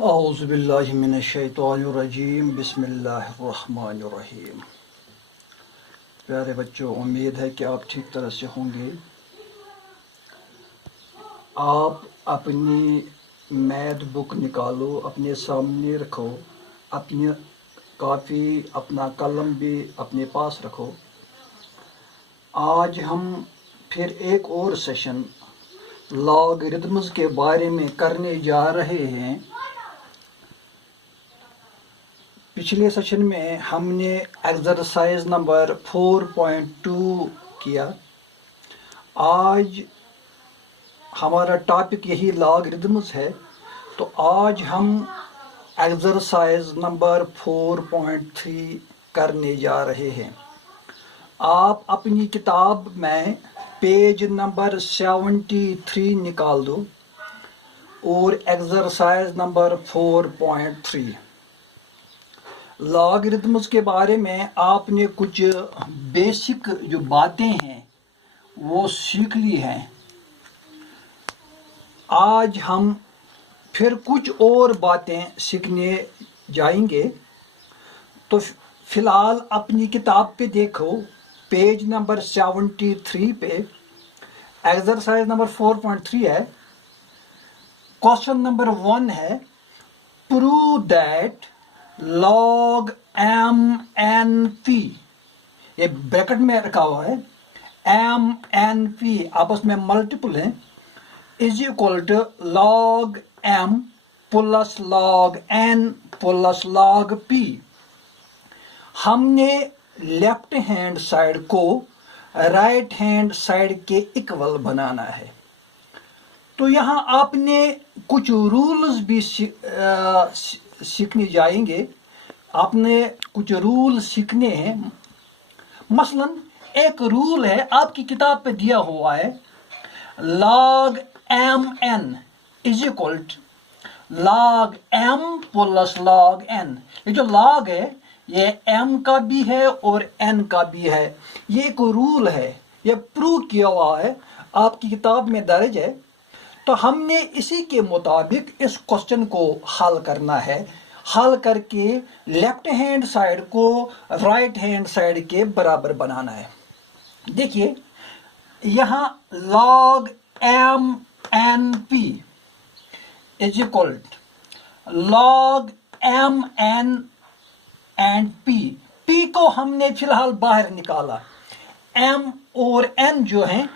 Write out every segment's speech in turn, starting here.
औज़ुबिल्लाहि मिनश्शैतानिर्रजीम बिस्मिल्लाहिर्रहमानिर्रहीम। प्यारे बच्चों, उम्मीद है कि आप ठीक तरह से होंगे। आप अपनी मैथ बुक निकालो, अपने सामने रखो, अपनी काफ़ी अपना कलम भी अपने पास रखो। आज हम फिर एक और सेशन लॉगरिदम्स के बारे में करने जा रहे हैं। पिछले सेशन में हमने एक्सरसाइज नंबर 4.2 किया। आज हमारा टॉपिक यही लॉगरिदम्स है, तो आज हम एक्सरसाइज नंबर 4.3 करने जा रहे हैं। आप अपनी किताब में पेज नंबर 73 निकाल दो और एक्सरसाइज नंबर 4.3 लॉगरिदम्स के बारे में आपने कुछ बेसिक जो बातें हैं वो सीख ली हैं। आज हम फिर कुछ और बातें सीखने जाएंगे। तो फिलहाल अपनी किताब पे देखो, पेज नंबर 73 पे एक्सरसाइज नंबर 4.3 है। क्वेश्चन नंबर 1 है, prove that log m n p, ये ब्रैकेट में रखा हुआ है, m n p आपस में मल्टीपल है, is equal to log m plus log n plus log p। हमने लेफ्ट हैंड साइड को राइट हैंड साइड के इक्वल बनाना है। तो यहाँ आपने कुछ रूल्स भी सीखने जाएंगे। आपने कुछ रूल सीखने हैं। मसलन एक रूल है आपकी किताब पे दिया हुआ है, log m n is equal to log m plus log n। ये जो log है ये m का भी है और n का भी है। ये एक रूल है, ये प्रूव किया हुआ है, आपकी किताब में दर्ज है। तो हमने इसी के मुताबिक इस क्वेश्चन को हल करना है। हल करके लेफ्ट हैंड साइड को राइट हैंड साइड के बराबर बनाना है। देखिए यहाँ log m n p is equal log m n and p। p को हमने फिलहाल बाहर निकाला, m और n जो है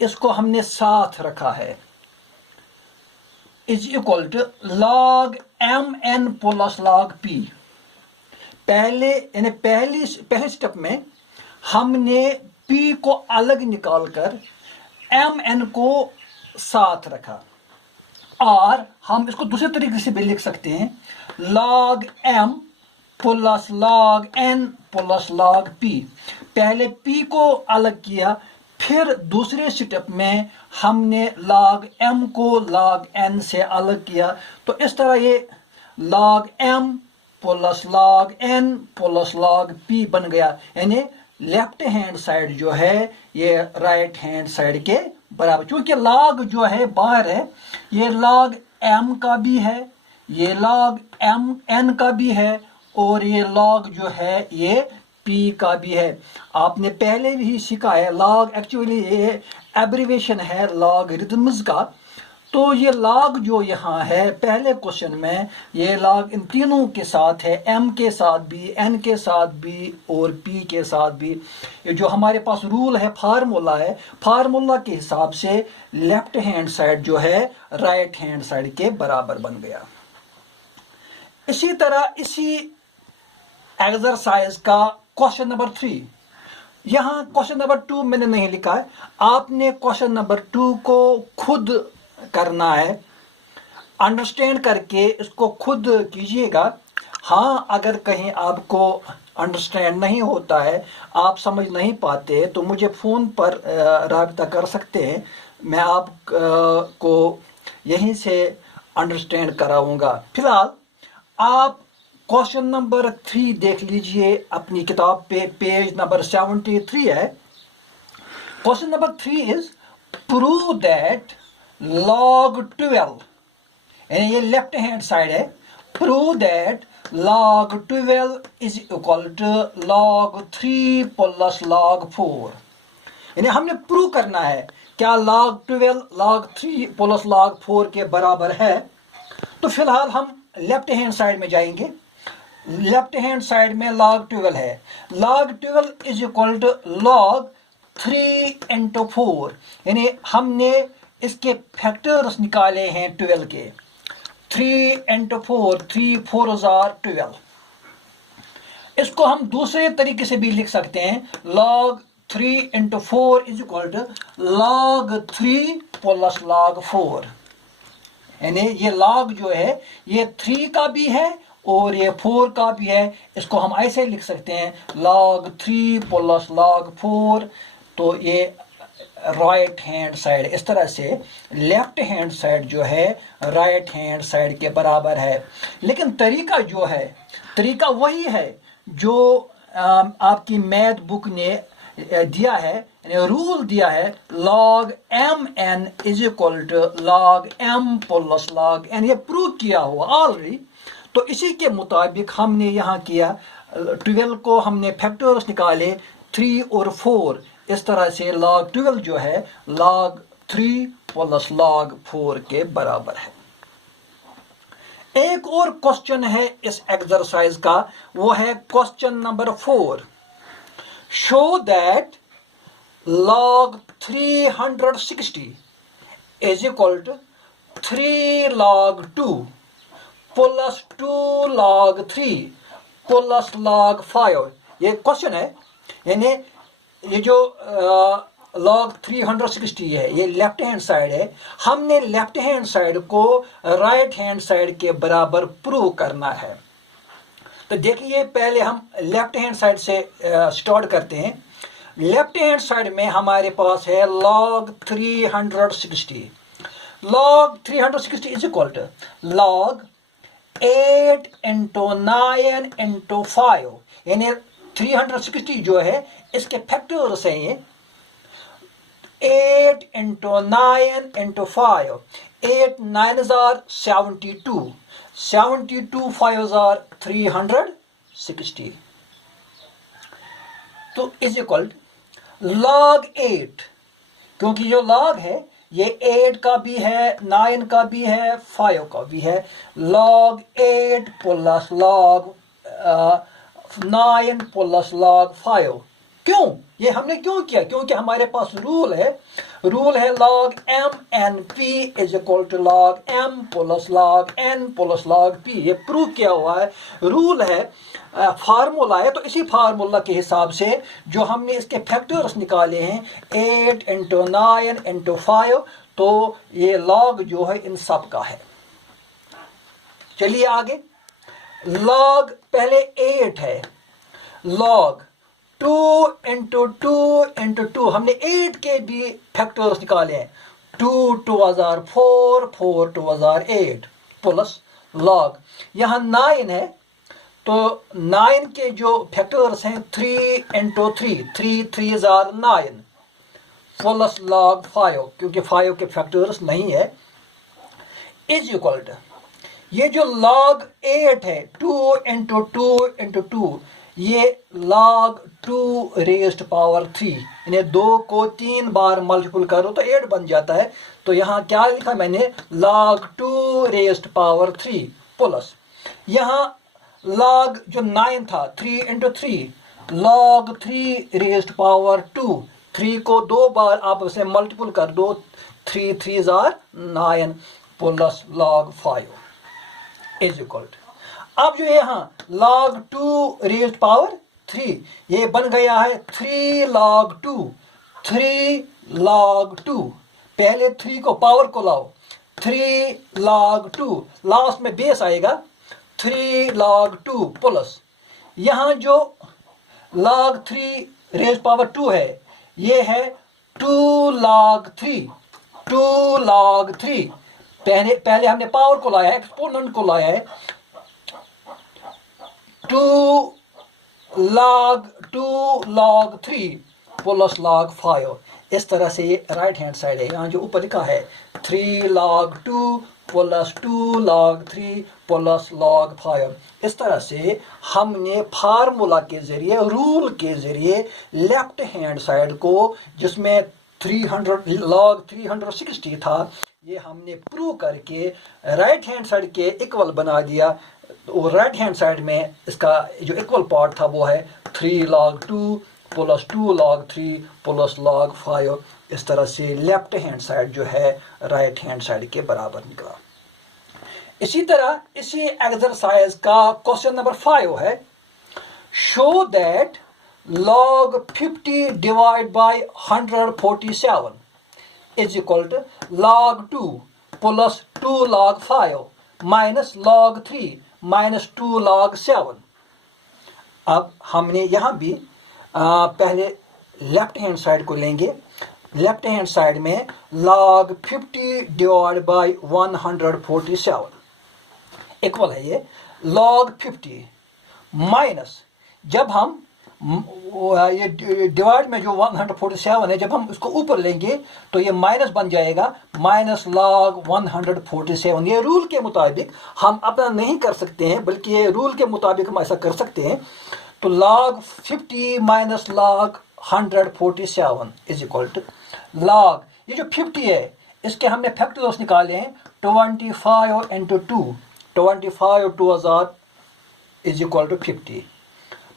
इसको हमने साथ रखा है, is equal to log m n plus log p। पहले स्टेप में हमने p को अलग निकालकर m n को साथ रखा, और हम इसको दूसरे तरीके से भी लिख सकते हैं, log m plus log n plus log p। पहले p को अलग किया, फिर दूसरे स्टेप में हमने log m को log n से अलग किया। तो इस तरह ये log m plus log n plus log p बन गया। यानी लेफ्ट हैंड साइड जो है ये राइट हैंड साइड के बराबर। क्योंकि log जो है बाहर है, ये log m का भी है, ये log m n का भी है, और ये log जो है ये p का भी है। आपने पहले भी सीखा है, log एक्चुअली ये एब्रीवेशन है लॉगरिदम्स का। तो ये log जो यहाँ है पहले क्वेश्चन में, ये log इन तीनों के साथ है, m के साथ भी, n के साथ भी और p के साथ भी। ये जो हमारे पास रूल है, फार्मूला है, फार्मूला के हिसाब से लेफ्ट हैंड साइड जो है राइट हैंड साइड के बराबर बन गया। इसी तरह इसी एक्सरसाइज का क्वेश्चन नंबर 3, यहाँ क्वेश्चन नंबर 2 मैंने नहीं लिखा है, आपने क्वेश्चन नंबर 2 को खुद करना है, अंडरस्टैंड करके इसको खुद कीजिएगा। हाँ, अगर कहीं आपको अंडरस्टैंड नहीं होता है, आप समझ नहीं पाते, तो मुझे फ़ोन पर राब्ता कर सकते हैं, मैं आपको यहीं से अंडरस्टैंड कराऊंगा। फिलहाल आप क्वेश्चन नंबर 3 देख लीजिए अपनी किताब पे, पेज नंबर 73 है। Question number 3 is prove that log 12, यानी ये लेफ्ट हैंड साइड है, prove that log 12 is equal to log 3 plus log 4। यानी हमने प्रूव करना है क्या log 12 log 3 प्लस log 4 के बराबर है। तो फिलहाल हम लेफ्ट हैंड साइड में जाएंगे। लेफ्ट हैंड साइड में log 12 है। log 12 is equal to log 3 into 4। यानी हमने इसके फैक्टर्स निकाले हैं 12 के। 3 इंटू 4, 3 4 12। इसको हम दूसरे तरीके से भी लिख सकते हैं। log 3 into 4 is equal to log 3 plus log 4। यानी ये log जो है ये 3 का भी है और ये 4 का भी है। इसको हम ऐसे लिख सकते हैं log 3 प्लस log 4। तो ये राइट हैंड साइड, इस तरह से लेफ्ट हैंड साइड जो है राइट हैंड साइड के बराबर है। लेकिन तरीका जो है, तरीका वही है जो आपकी मैथ बुक ने दिया है, रूल दिया है log mn is equal to log m plus log n। ये प्रूव किया हुआ ऑलरेडी। तो इसी के मुताबिक हमने यहाँ किया, 12 को हमने फैक्टर्स निकाले 3 और 4। इस तरह से log 12 जो है log 3 प्लस log 4 के बराबर है। एक और क्वेश्चन है इस एक्सरसाइज का, वो है question number 4। Show that log 360 is equal to 3 log 2 plus 2 log 3 plus log 5। ये क्वेश्चन है। यानी ये जो log 360 है ये लेफ्ट हैंड साइड है। हमने लेफ्ट हैंड साइड को राइट हैंड साइड के बराबर प्रूव करना है। तो देखिए पहले हम लेफ्ट हैंड साइड से स्टार्ट करते हैं। लेफ्ट हैंड साइड में हमारे पास है log 360। log 360 is equal to log 8 into 9 into 5। यानी 360 जो है इसके फैक्टर्स हैं ये 8 इंटू 9 इंटू 5। 8 9 72, 72 5 360। तो इज इक्वल log 8, क्योंकि जो log है ये 8 का भी है, 9 का भी है, 5 का भी है। log 8 plus log 9 plus log 5। क्यों? ये हमने क्यों किया? क्योंकि हमारे पास रूल है log m n p is equal to log m plus log n plus log p। ये प्रूव किया हुआ है, रूल है, फार्मूला है। तो इसी फार्मूला के हिसाब से जो हमने इसके फैक्टर्स निकाले हैं 8 इंटू 9 इंटू 5, तो ये log जो है इन सब का है। चलिए आगे। log पहले 8 है, log 2 इंटू 2 इंटू 2। हमने 8 के भी फैक्टर्स निकाले हैं। 2 2 4, 4 2 8 प्लस log यहाँ 9 है, तो 9 के जो फैक्टर्स हैं 3 इंटू 3, 3 3 9 प्लस log 5, क्योंकि 5 के फैक्टर्स नहीं है, इज इक्वल टू ये जो log 8 है 2 इंटू 2 इंटू 2, ये log 2 रेज्ड पावर 3। यानी 2 को 3 बार मल्टीपल करो तो 8 बन जाता है। तो यहाँ क्या लिखा मैंने log 2 रेज्ड पावर 3 प्लस यहाँ log जो 9 था 3 इंटू 3 log 3 रेज्ड पावर 2। 3 को 2 बार आप उसे मल्टीपल कर दो, 3 3 9 plus log 5 is equal to. अब जो यहाँ log 2 रेज्ड पावर 3 ये बन गया है 3 log 2, 3 log 2। पहले 3 को पावर को लाओ, 3 log 2, लास्ट में बेस आएगा 3 log 2 प्लस यहाँ जो log 3 रेज्ड पावर 2 है ये है 2 log 3, 2 log 3। पहले हमने पावर को लाया है, एक्सपोनेंट को लाया है, 2 log 3 प्लस log 5। इस तरह से ये राइट हैंड साइड है। यहाँ जो ऊपर लिखा है 3 log 2 plus 2 log 3 plus log 5। इस तरह से हमने फार्मूला के ज़रिए, रूल के ज़रिए लेफ्ट हैंड साइड को, जिसमें 300 log 360 था, ये हमने प्रूव करके राइट हैंड साइड के इक्वल बना दिया। तो राइट हैंड साइड में इसका जो इक्वल पार्ट था वो है 3 log 2 plus 2 log 3 plus log 5। इस तरह से लेफ्ट हैंड साइड जो है राइट हैंड साइड के बराबर निकला। इसी तरह इसी एक्सरसाइज का क्वेश्चन नंबर 5 है, show that log 50 divide by 147 is equal to log 2 plus 2 log 5 minus log 3 minus 2 log 7। अब हमने यहाँ भी पहले लेफ्ट हैंड साइड को लेंगे। लेफ्ट हैंड साइड में log 50 डिवाइड बाय 147 इक्वल है ये log 50 माइनस, जब हम ये डिवाइड में जो 147 है, जब हम इसको ऊपर लेंगे तो ये माइनस बन जाएगा, माइनस log 147। ये रूल के मुताबिक हम अपना नहीं कर सकते हैं, बल्कि ये रूल के मुताबिक हम ऐसा कर सकते हैं। तो log 50 minus log 147 is equal to log, ये जो 50 है इसके हमने फैक्टर्स निकाले हैं, 25 into 2, 25 2000 is equal to 50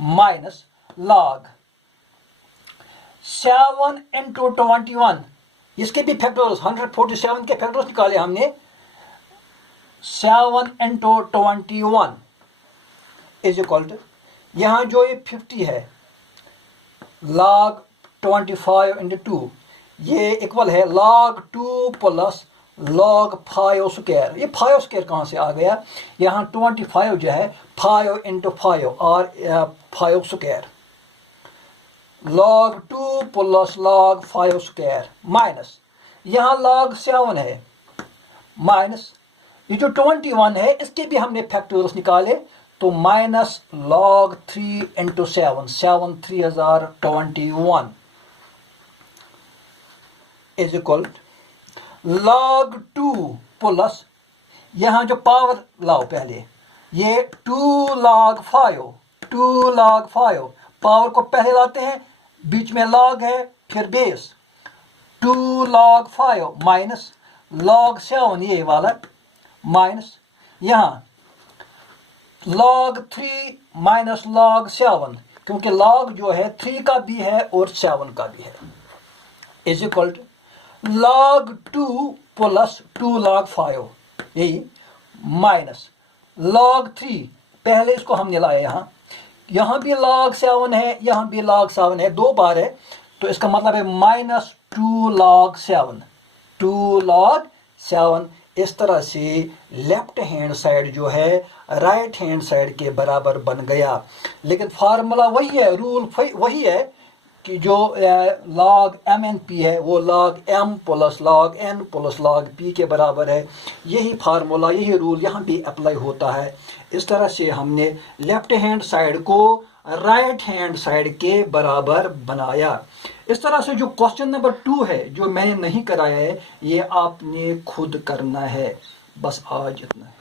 minus log 7 into 21, इसके भी फैक्टर्स 147 के फैक्टर्स निकाले हमने, 7 इंटू 21 इज इक्वल टू, यहाँ जो ये 50 है log 25 इंटू 2, ये इक्वल है log 2 प्लस log 5 स्क्वायर। ये 5 स्क्वायर कहाँ से आ गया, यहाँ 25 जो है 5 इंटू 5 और 5 square, log 2 plus log 5 square minus, यहाँ log 7 है माइनस, ये जो 21 है इसके भी हमने फैक्टर्स निकाले, तो minus log 3 into 7, 7 3021 is equal log 2 plus, यहाँ जो पावर लाओ पहले, ये 2 log 5, 2 log 5, पावर को पहले लाते हैं, बीच में log है फिर बेस, 2 log 5 माइनस log 7 ये वाला माइनस, यहाँ log 3 माइनस log 7, क्योंकि log जो है 3 का भी है और 7 का भी है, is equal to log 2 plus 2 log 5 यही माइनस log 3, पहले इसको हमने लाया, यहाँ भी log 7 है, यहाँ भी log 7 है, 2 बार है, तो इसका मतलब है माइनस 2 log 7, 2 log 7। इस तरह से लेफ्ट हैंड साइड जो है राइट हैंड साइड के बराबर बन गया। लेकिन फार्मूला वही है, रूल वही है कि जो log MNP है वो log M plus log N plus log P के बराबर है। यही फार्मूला, यही रूल यहाँ भी अप्लाई होता है। इस तरह से हमने लेफ्ट हैंड साइड को राइट हैंड साइड के बराबर बनाया। इस तरह से जो क्वेश्चन नंबर 2 है जो मैंने नहीं कराया है, ये आपने खुद करना है। बस आज इतना है।